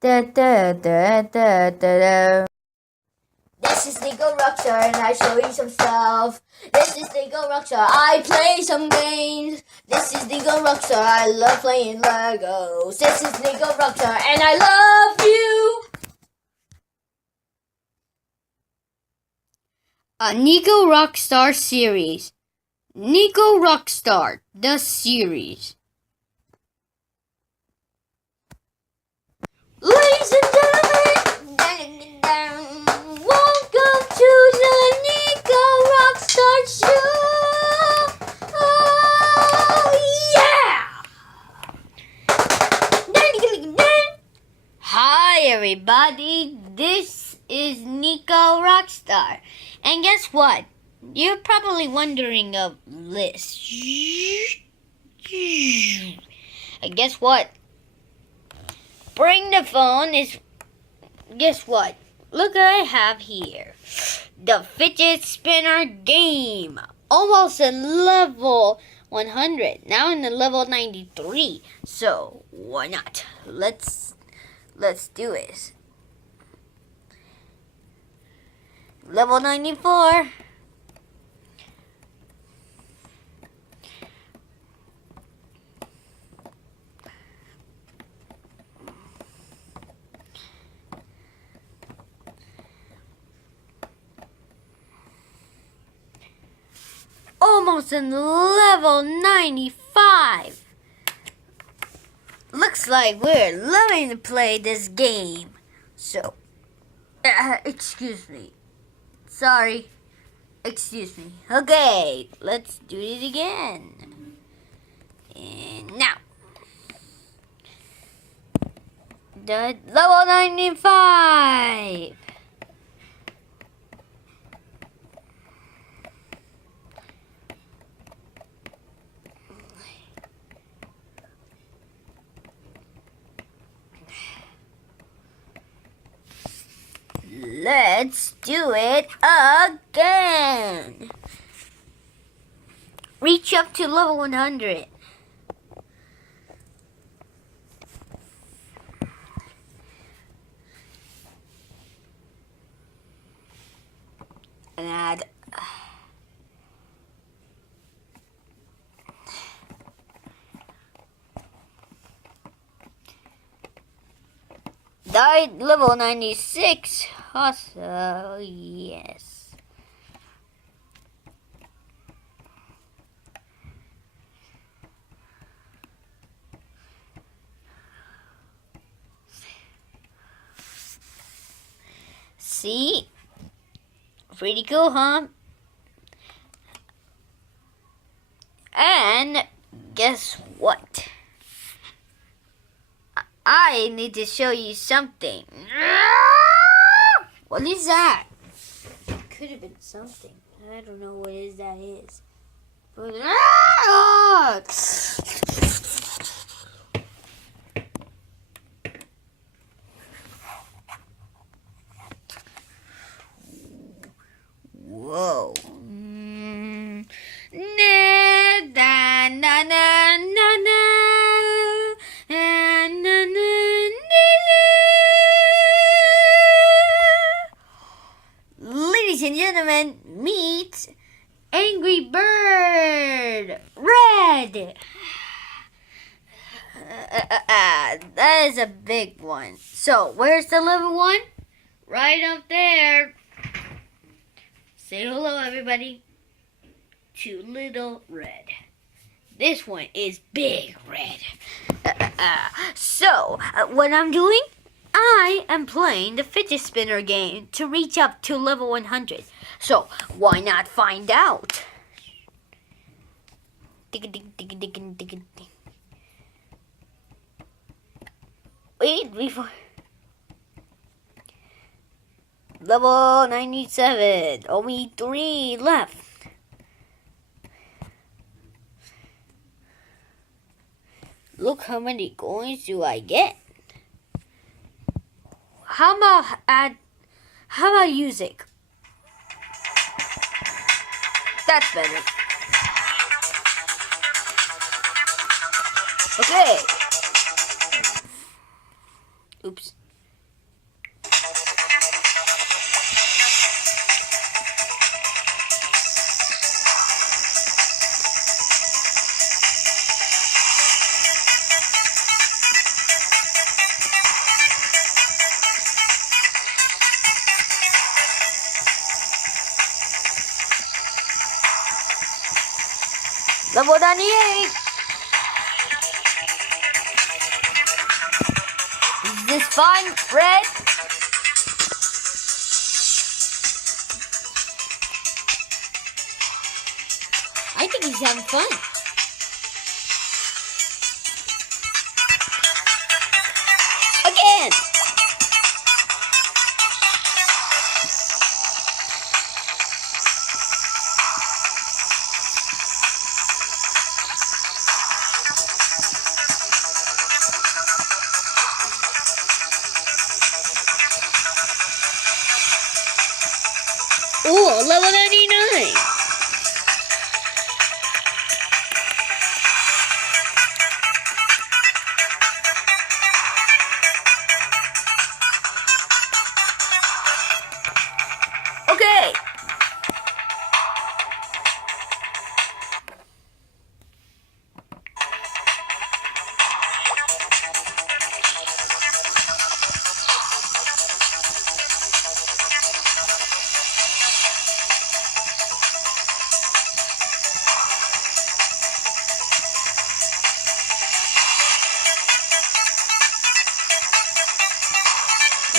Da, da, da, da, da, da. This is Nicorockstar and I show you some stuff. This is Nicorockstar, I play some games. This is Nicorockstar, I love playing Legos. This is Nicorockstar and I love you. A Nicorockstar series. Nicorockstar, the series. Ladies and gentlemen, welcome to the Nicorockstar show. Oh yeah! Hi everybody, this is Nicorockstar, and guess what? You're probably wondering of this. And guess what? Bring the phone is, guess what? Look what I have here. The Fidget Spinner game. Almost at level 100. Now in the level 93. So, why not? Let's do it. Level 94. Almost in level 95. Looks like we're loving to play this game. So, excuse me. Sorry. Excuse me. Okay, let's do it again. And now. The level 95. Let's do it again. Reach up to level 100. And add died level 96. Also, yes. See? Pretty cool, huh? And guess what? I need to show you something. What is that? It could have been something. I don't know what that is. But whoa. Na na na na na na. Ladies and gentlemen, meet Angry Bird Red. That is a big one. So, where's the level 1? Right up there. Say hello, everybody, to Little Red. This one is Big Red. So, what I'm doing? I am playing the Fidget Spinner game to reach up to level 100. So, why not find out? Wait, before... Level 97. Only 3 left. Look how many coins do I get. How about music? That's better. Okay. Oops. Level 98. Is this fun, Red? I think he's having fun. Again. Ooh, level 99. Okay.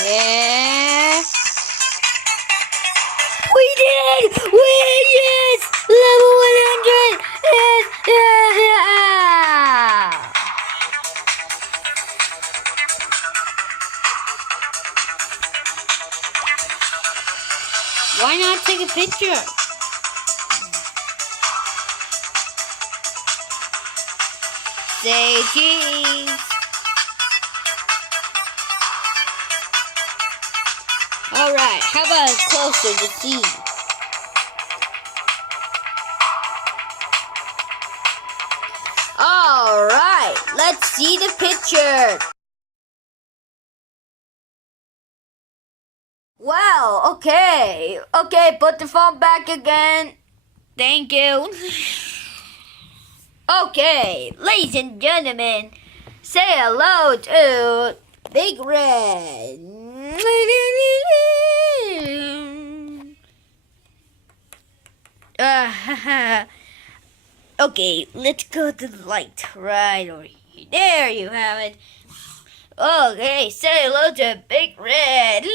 Yeah. We did it! Yes! Level 100! Yes! Yeah! Why not take a picture? Say cheese! Alright, how about closer to see? Alright, let's see the picture. Well, okay. Okay, put the phone back again. Thank you. Okay, ladies and gentlemen, say hello to Big Red. Okay, let's go to the light right over here. There you have it. Okay, say hello to Big Red.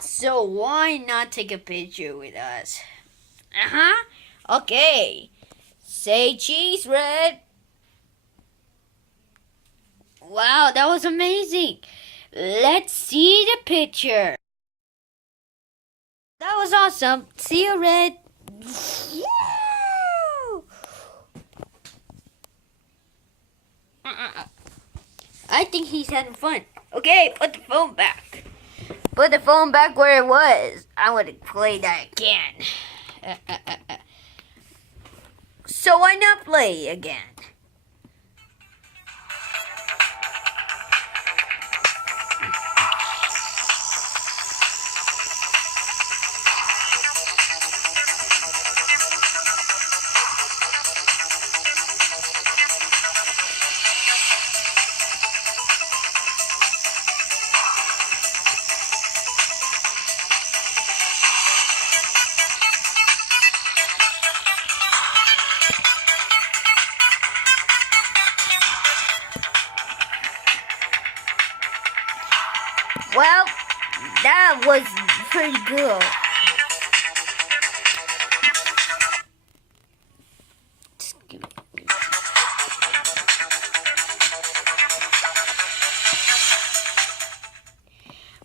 So why not take a picture with us? Okay. Say cheese, Red. Wow, that was amazing. Let's see the picture. That was awesome. See you, Red. I think he's having fun. Okay, put the phone back. Put the phone back where it was. I want to play that again. So why not play again? Well, that was pretty good.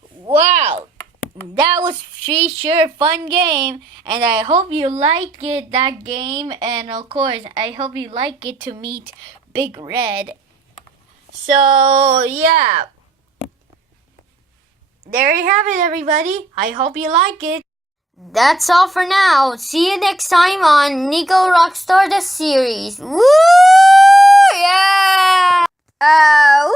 Wow, that was sure fun game, and I hope you like it, that game, and of course, I hope you like it to meet Big Red. So, yeah. There you have it, everybody. I hope you like it. That's all for now. See you next time on Nicorockstar the series. Woo! Yeah! Woo!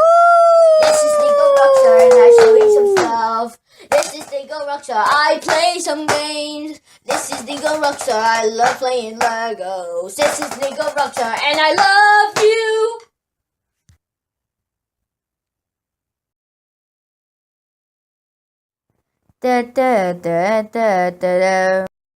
This is Nicorockstar and I showing some stuff. This is Nicorockstar. I play some games. This is Nicorockstar. I love playing Legos. This is Nicorockstar and I love you. Da, da, da, da, da, da.